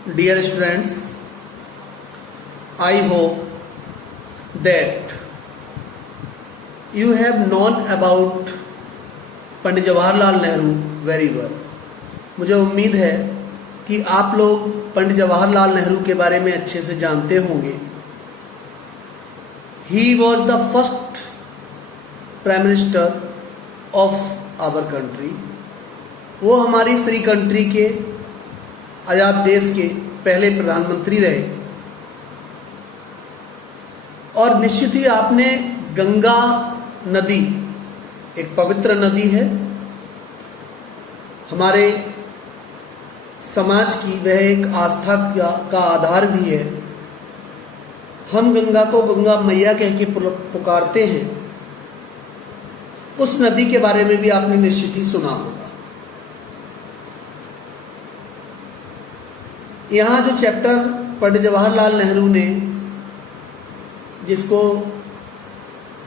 Dear students, I hope that you have known about Pandit Jawaharlal Nehru very well. मुझे उम्मीद है कि आप लोग पंडित जवाहरलाल नेहरू के बारे में अच्छे से जानते होंगे। He was the first prime minister of our country. वो हमारी फ्री कंट्री के, आज़ाद देश के पहले प्रधानमंत्री रहे। और निश्चित ही आपने गंगा नदी, एक पवित्र नदी है, हमारे समाज की वह एक आस्था का आधार भी है। हम गंगा को गंगा मैया कह के पुकारते हैं। उस नदी के बारे में भी आपने निश्चित ही सुना होगा। यहाँ जो चैप्टर पंडित जवाहरलाल नेहरू ने जिसको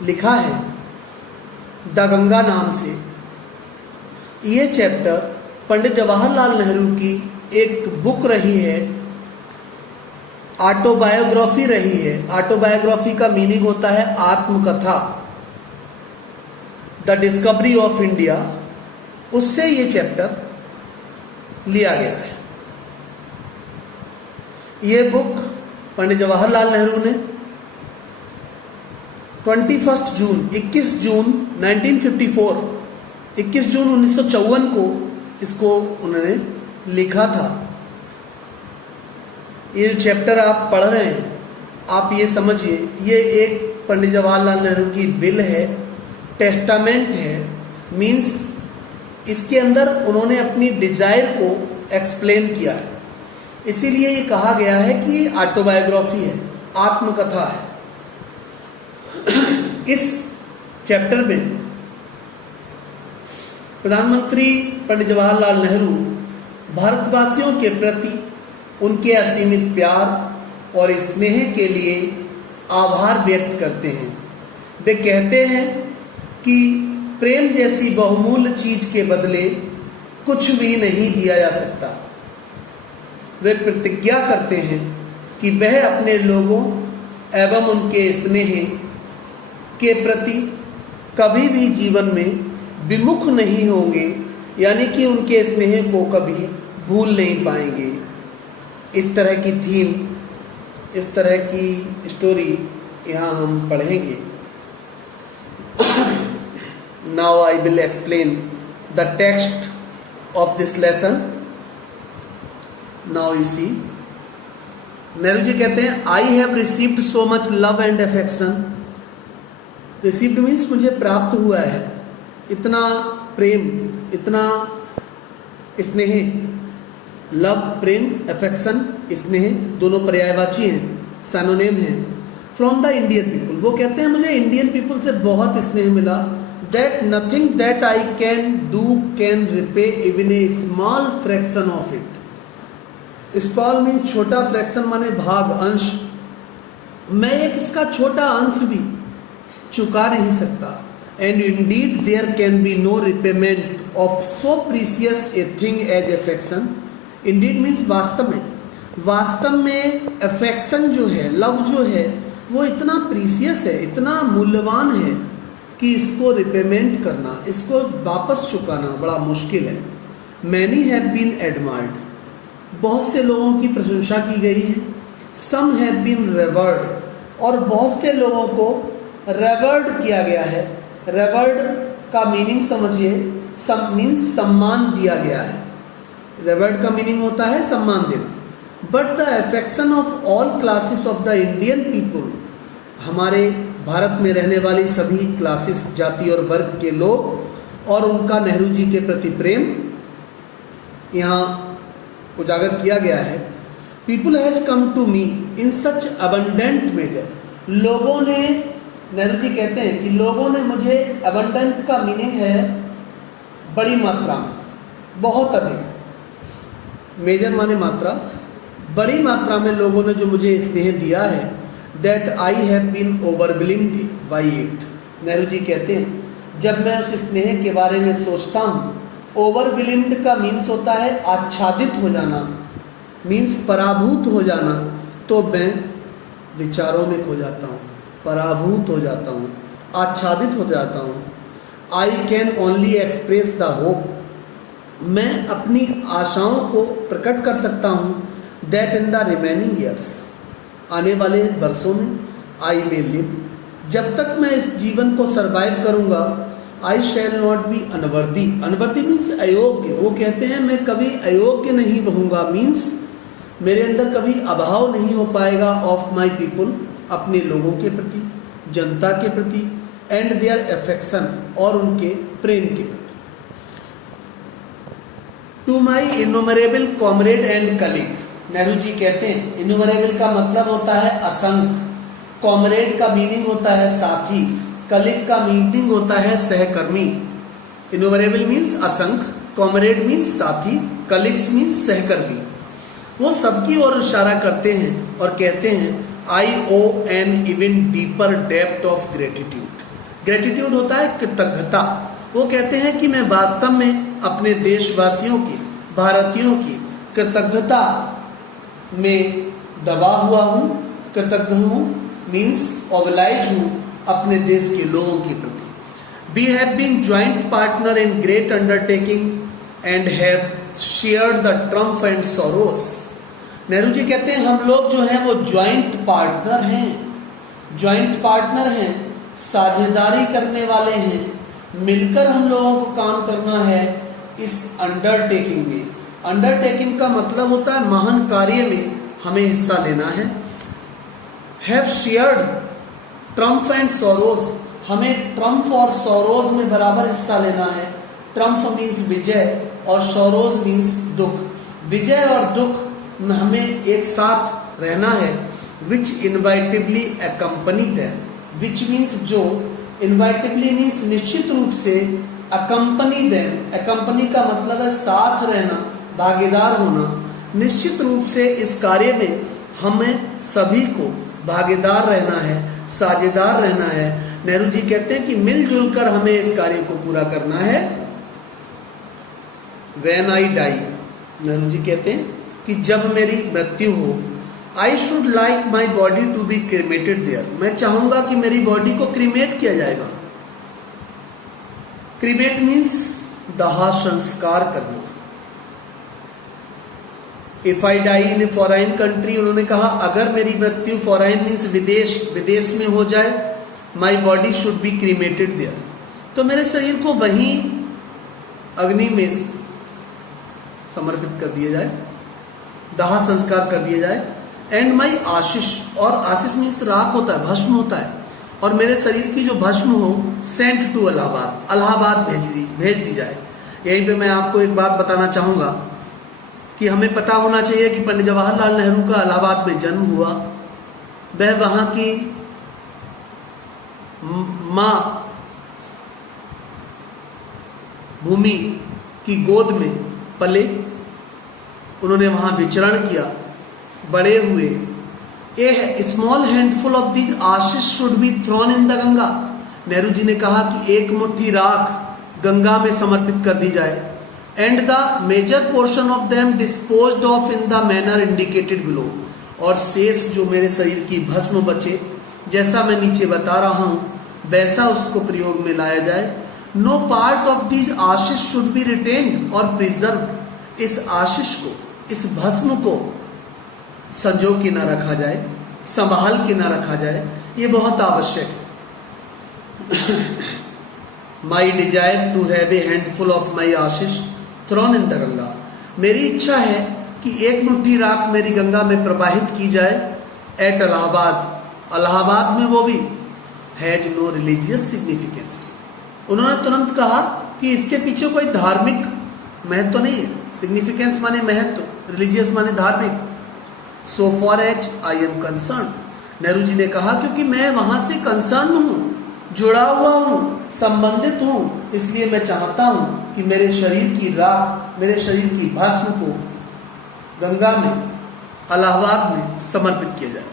लिखा है द गंगा नाम से, ये चैप्टर पंडित जवाहरलाल नेहरू की एक बुक रही है, ऑटोबायोग्राफी रही है। ऑटोबायोग्राफी का मीनिंग होता है आत्मकथा, द डिस्कवरी ऑफ इंडिया। उससे ये चैप्टर लिया गया है। ये बुक पंडित जवाहरलाल नेहरू ने 21 जून 1954 21 जून 1954 को इसको उन्होंने लिखा था। ये चैप्टर आप पढ़ रहे हैं, आप ये समझिए, ये एक पंडित जवाहरलाल नेहरू की विल है, टेस्टामेंट है। मीन्स इसके अंदर उन्होंने अपनी डिजायर को एक्सप्लेन किया है। इसीलिए ये कहा गया है कि ऑटोबायोग्राफी है, आत्मकथा है। इस चैप्टर में प्रधानमंत्री पंडित जवाहरलाल नेहरू भारतवासियों के प्रति उनके असीमित प्यार और स्नेह के लिए आभार व्यक्त करते हैं। वे कहते हैं कि प्रेम जैसी बहुमूल्य चीज के बदले कुछ भी नहीं दिया जा सकता। वे प्रतिज्ञा करते हैं कि वह अपने लोगों एवं उनके स्नेह के प्रति कभी भी जीवन में विमुख नहीं होंगे, यानी कि उनके स्नेह को कभी भूल नहीं पाएंगे। इस तरह की थीम, इस तरह की स्टोरी यहाँ हम पढ़ेंगे। Now I will explain the text of this lesson. Now you see, Nehru ji कहते हैं, I have received so much love and affection. Received means मुझे प्राप्त हुआ है इतना प्रेम, इतना स्नेह। लव प्रेम, अफेक्शन स्नेह, दोनों पर्यायवाची हैं, सैनोनिम हैं। फ्रॉम द इंडियन पीपल, वो कहते हैं मुझे इंडियन पीपल से बहुत स्नेह मिला। That nothing that I can do can repay even a small fraction of it. Small mean छोटा, फ्रैक्शन माने भाग, अंश। मैं एक इसका छोटा अंश भी चुका नहीं सकता। And indeed there can be no repayment of so precious a thing as affection. Indeed means वास्तव में अफेक्शन जो है, लव जो है, वो इतना प्रीसियस है, इतना मूल्यवान है कि इसको रिपेमेंट करना, इसको वापस चुकाना बड़ा मुश्किल है। मैनी हैव बीन एडमायर्ड, बहुत से लोगों की प्रशंसा की गई है। सम हैव बीन रेवर्ड, और बहुत से लोगों को रेवर्ड किया गया है। रेवर्ड का मीनिंग समझिए, सम मीन्स सम्मान दिया गया है। रेवर्ड का मीनिंग होता है सम्मान देना। But the affection of all classes of the Indian people, हमारे भारत में रहने वाली सभी क्लासेस, जाति और वर्ग के लोग, और उनका नेहरू जी के प्रति प्रेम यहाँ उजागर किया गया है। People has come to me in such abundant measure. लोगों ने, नेहरू जी कहते हैं कि लोगों ने मुझे, अबंडेंट का मीनिंग है बड़ी मात्रा में, बहुत अधिक, मेजर माने मात्रा, बड़ी मात्रा में लोगों ने जो मुझे स्नेह दिया है। That I have been overwhelmed by it. Nehru ji कहते हैं जब मैं उस स्नेह के बारे में सोचता हूँ, ओवरवेल्म्ड का मीन्स होता है आच्छादित हो जाना, मीन्स पराभूत हो जाना, तो मैं विचारों में खो जाता हूँ, पराभूत हो जाता हूँ, आच्छादित हो जाता हूँ। I can only express the hope, मैं अपनी आशाओं को प्रकट कर सकता हूँ। That in the remaining years, आने वाले वर्षों में, आई मे लिव, जब तक मैं इस जीवन को सरवाइव करूँगा, I shall not be unworthy, unworthy means अयोग्य, वो कहते हैं मैं कभी अयोग्य नहीं रहूँगा, मीन्स मेरे अंदर कभी अभाव नहीं हो पाएगा ऑफ माई पीपुल, अपने लोगों के प्रति, जनता के प्रति, एंड देयर एफेक्शन, और उनके प्रेम के प्रति। To my innumerable comrade and colleague, Nehru ji कहते हैं इन्यूमरेबल का मतलब होता है असंख्य, कॉमरेड का मीनिंग होता है साथी, कलीग का मीनिंग होता है सहकर्मी। इन्यूमरेबल मीन्स असंख्य, कॉमरेड मीन्स साथी, कलीग्स मीन्स सहकर्मी। वो सबकी ओर इशारा करते हैं और कहते हैं I owe an even deeper depth of gratitude. Gratitude होता है कृतज्ञता। वो कहते हैं कि मैं वास्तव में अपने देशवासियों की, भारतीयों की कृतज्ञता में दबा हुआ हूँ, कृतज्ञ हूँ, मीन्स ऑब्लाइज हूँ अपने देश के लोगों के प्रति। We have been joint partner in great undertaking and have shared the triumph and sorrows. Nehru ji कहते हैं हम लोग जो हैं वो ज्वाइंट पार्टनर हैं, ज्वाइंट पार्टनर हैं, साझेदारी करने वाले हैं, मिलकर हम लोगों को काम करना है इस अंडरटेकिंग में। अंडरटेकिंग का मतलब होता है महान कार्य में हमें हिस्सा लेना है। Have shared triumph and sorrows, हमें ट्रम्फ और सॉरोज में बराबर हिस्सा लेना है। ट्रम्फ मीन्स विजय और सॉरोज मीन्स दुख। विजय और दुख में हमें एक साथ रहना है। विच इनवाइटिवली अकम्पनी देम, विच मीन्स जो, इनवाइटिवली मीन्स निश्चित रूप से, अकम्पनी देम, अकम्पनी का मतलब है साथ रहना, भागीदार होना। निश्चित रूप से इस कार्य में हमें सभी को भागीदार रहना है, साझेदार रहना है। नेहरू जी कहते हैं कि मिलजुल कर हमें इस कार्य को पूरा करना है। When I die, Nehru ji कहते हैं कि जब मेरी मृत्यु हो, I should like my body to be cremated there, मैं चाहूंगा कि मेरी बॉडी को क्रीमेट किया जाएगा। क्रीमेट मीन्स दाह संस्कार करना। If I die in a foreign country, उन्होंने कहा अगर मेरी मृत्यु फॉरेन मीन्स विदेश, विदेश में हो जाए, my body should be cremated there, तो मेरे शरीर को वहीं अग्नि में समर्पित कर दिया जाए, दाह संस्कार कर दिया जाए। एंड माई आशीष, और आशीष मीन्स राख होता है, भस्म होता है, और मेरे शरीर की जो भस्म हो सेंट टू इलाहाबाद, इलाहाबाद भेज दी जाए। यहीं पे मैं आपको एक बात बताना चाहूंगा कि हमें पता होना चाहिए कि पंडित जवाहरलाल नेहरू का इलाहाबाद में जन्म हुआ। वह वहां की मां भूमि की गोद में पले, उन्होंने वहां विचरण किया, बड़े हुए। A small handful of the ashes should be thrown in the Ganga, Nehru ji ने कहा कि एक मुट्ठी राख गंगा में समर्पित कर दी जाए। And the major portion of them disposed of in the manner indicated below, और शेष जो मेरे शरीर की भस्म बचे, जैसा मैं नीचे बता रहा हूं वैसा उसको प्रयोग में लाया जाए। No part of these ashes should be retained और प्रिजर्व, इस आशीष को, इस भस्म को संजो के ना रखा जाए, संभाल के ना रखा जाए, ये बहुत आवश्यक है। My desire to have a handful of my ashes thrown in the Ganga, मेरी इच्छा है कि एक मुट्ठी राख मेरी गंगा में प्रवाहित की जाए। एट इलाहाबाद, इलाहाबाद में वो भी, हैज नो रिलीजियस सिग्निफिकेंस, उन्होंने तुरंत कहा कि इसके पीछे कोई धार्मिक महत्व नहीं है। सिग्निफिकेंस माने महत्व, रिलीजियस माने धार्मिक। So far as I am concerned, Nehru ji ने कहा क्योंकि मैं वहां से कंसर्न हूं, जुड़ा हुआ हूं, संबंधित हूं, इसलिए मैं चाहता हूं कि मेरे शरीर की राख, मेरे शरीर की भस्म को गंगा में, इलाहाबाद में समर्पित किया जाए।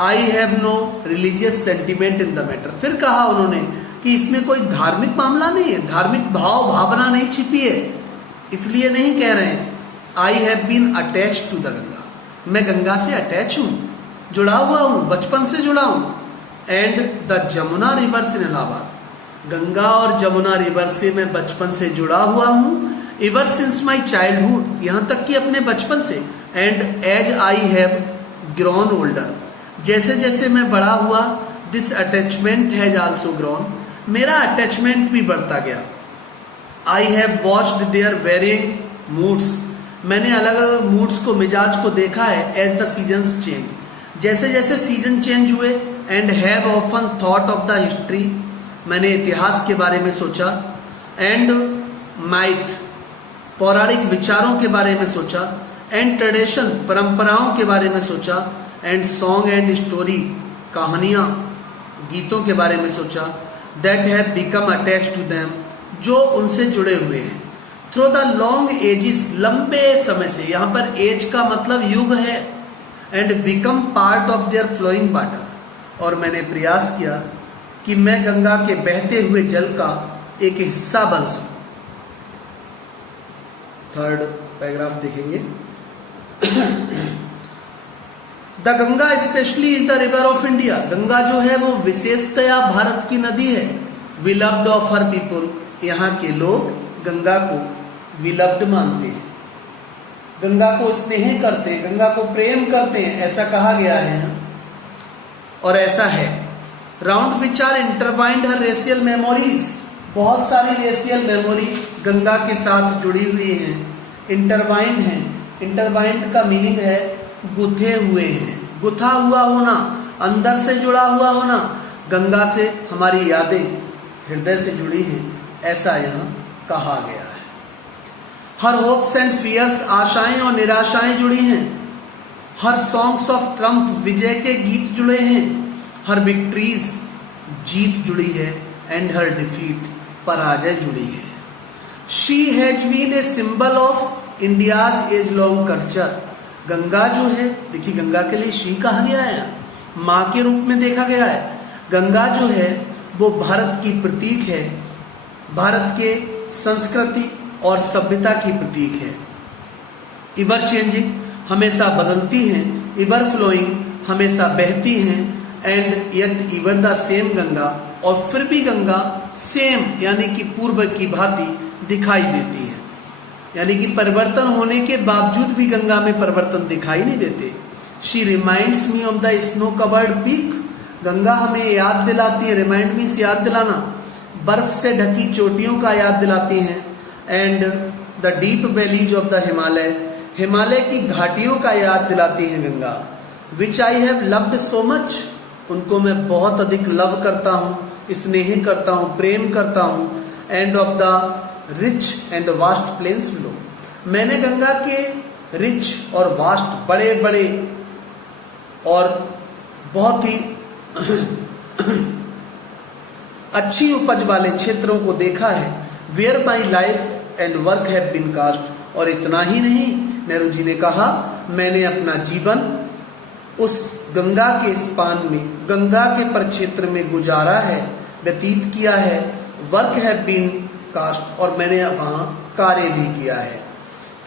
I have no religious sentiment in the matter, फिर कहा उन्होंने कि इसमें कोई धार्मिक मामला नहीं है, धार्मिक भाव भावना नहीं छिपी है, इसलिए नहीं कह रहे हैं। I have been attached to the Ganga, मैं गंगा से अटैच हूं, जुड़ा हुआ हूं, बचपन से जुड़ा हूं। एंड द जमुना रिवर्स इन इलाहाबाद, गंगा और जमुना रिवर से मैं बचपन से जुड़ा हुआ हूं, एवर सिंस माई चाइल्डहुड, यहां तक कि अपने बचपन से। And as I have grown older, जैसे जैसे मैं बड़ा हुआ, this attachment has also grown, मेरा अटैचमेंट भी बढ़ता गया। I have watched their varying moods, मैंने अलग अलग मूड्स को, मिजाज को देखा है। एज द सीजन्स चेंज, जैसे जैसे सीजन चेंज हुए। And have often thought of the history, मैंने इतिहास के बारे में सोचा। एंड माइथ, पौराणिक विचारों के बारे में सोचा। एंड ट्रेडिशन, परंपराओं के बारे में सोचा। एंड सॉन्ग एंड स्टोरी, कहानियां, गीतों के बारे में सोचा। That have become attach to them, जो उनसे जुड़े हुए हैं। थ्रू द लॉन्ग एजिस, लंबे समय से, यहां पर एज का मतलब युग है। And become part of their flowing water, और मैंने प्रयास किया कि मैं गंगा के बहते हुए जल का एक हिस्सा बन सकूं। थर्ड पैराग्राफ देखेंगे। The Ganga specially is the river of India, Ganga जो है वो विशेषतया भारत की नदी है। विलव्ड ऑफ हर पीपुल, यहाँ के लोग गंगा को विलव्ड मानते हैं, गंगा को स्नेह करते हैं, गंगा को प्रेम करते हैं, ऐसा कहा गया है और ऐसा है। Round which are intertwined her racial memories, बहुत सारी रेशियल मेमोरी गंगा के साथ जुड़ी हुई हैं, इंटरवाइंड हैं। इंटरवाइंड का मीनिंग है गुथे हुए हैं, गुथा हुआ होना, अंदर से जुड़ा हुआ होना। गंगा से हमारी यादें हृदय से जुड़ी हैं, ऐसा यहाँ कहा गया है। हर होप्स एंड फियर्स, आशाएं और निराशाएं जुड़ी हैं। हर सॉन्ग्स ऑफ ट्रम्फ, विजय के गीत जुड़े हैं। हर विक्ट्रीज, जीत जुड़ी है। एंड हर डिफीट, पराजय जुड़ी है। She has been a symbol of India's age long culture, Ganga जो है, देखिए गंगा के लिए शी कहा गया है, माँ के रूप में देखा गया है। गंगा जो है वो भारत की प्रतीक है, भारत के संस्कृति और सभ्यता की प्रतीक है। इवर चेंजिंग, हमेशा बदलती हैं। इवर फ्लोइंग, हमेशा बहती हैं। And yet इवर the same Ganga, और फिर भी गंगा सेम यानी कि पूर्व की भांति दिखाई देती है, यानी कि परिवर्तन होने के बावजूद भी गंगा में परिवर्तन दिखाई नहीं देते। She reminds me of the snow covered peak, Ganga हमें याद दिलाती है, रिमाइंड मीन्स याद दिलाना, बर्फ से ढकी चोटियों का याद दिलाती हैं। And the deep valleys of the Himalaya, Himalaya की घाटियों का याद दिलाती है Ganga. Which I have loved so much, उनको मैं बहुत अधिक लव करता हूँ, स्नेह करता हूँ, प्रेम करता हूँ। And of the rich and vast plains below, मैंने गंगा के रिच और वास्ट, बड़े बड़े और बहुत ही अच्छी उपज वाले क्षेत्रों को देखा है। Where my life and work have been cast, और इतना ही नहीं, नेहरू जी ने कहा मैंने अपना जीवन उस गंगा के स्पान में, गंगा के परिक्षेत्र में गुजारा है, व्यतीत किया है। वर्क हैव बीन कास्ट, और मैंने वहां कार्य भी किया है।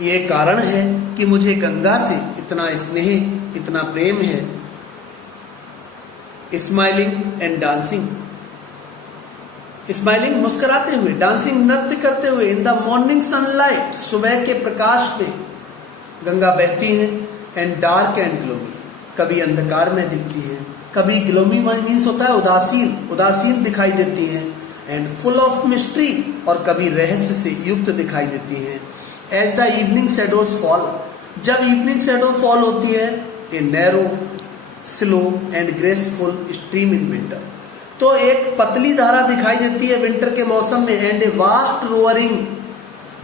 ये कारण है कि मुझे गंगा से इतना स्नेह, इतना प्रेम है। स्माइलिंग एंड डांसिंग, स्माइलिंग मुस्कुराते हुए, डांसिंग नृत्य करते हुए। इन द मॉर्निंग सनलाइट, सुबह के प्रकाश में गंगा बहती है। एंड डार्क एंड ग्लोमी, कभी अंधकार में दिखती है, कभी ग्लोमी मीन्स होता है उदासीन, उदासीन दिखाई देती है। एंड फुल ऑफ मिस्ट्री, और कभी रहस्य से युक्त दिखाई देती है। As the evening shadows fall, जब इवनिंग शेडो फॉल होती है, a narrow slow and graceful stream in winter, तो एक पतली धारा दिखाई देती है विंटर के मौसम में। एंड ए वास्ट रोअरिंग,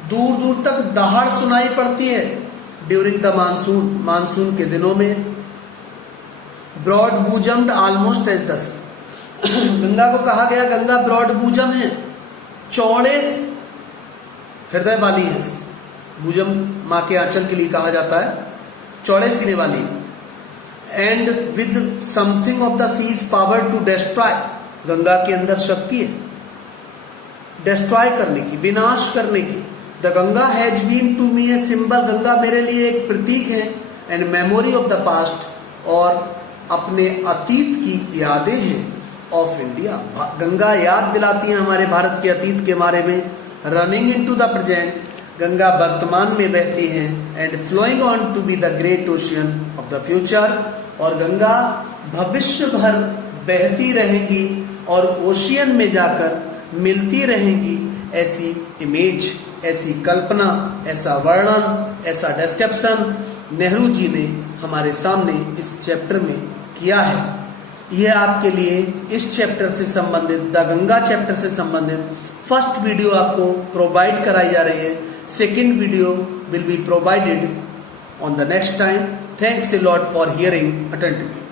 दूर दूर तक दहाड़ सुनाई पड़ती है। ड्यूरिंग द मानसून, मानसून के दिनों में। ब्रॉड बूजम्ड ऑलमोस्ट एज द सी, गंगा को कहा गया गंगा ब्रॉड बूजम है, चौड़े हृदय वाली है। बूजम माँ के आंचल के लिए कहा जाता है, चौड़े सीने वाली। And with something of the sea's power to destroy, Ganga के अंदर शक्ति है डिस्ट्रॉय करने की, विनाश करने की। The Ganga has been to me a symbol, Ganga मेरे लिए एक प्रतीक है। And memory of the past, और अपने अतीत की यादें हैं ऑफ इंडिया। गंगा याद दिलाती है हमारे भारत के अतीत के बारे में। Running into the present, Ganga वर्तमान में बहती है, and flowing on to be the great ocean of the future, और गंगा भविष्य भर बहती रहेंगी और ओशियन में जाकर मिलती रहेंगी। ऐसी इमेज, ऐसी कल्पना, ऐसा वर्णन, ऐसा डिस्क्रिप्शन नेहरू जी ने हमारे सामने इस चैप्टर में किया है। यह आपके लिए इस चैप्टर से संबंधित, द गंगा चैप्टर से संबंधित फर्स्ट वीडियो आपको प्रोवाइड कराई जा रही है। Second video will be provided on the next time. Thanks a lot for hearing attentively.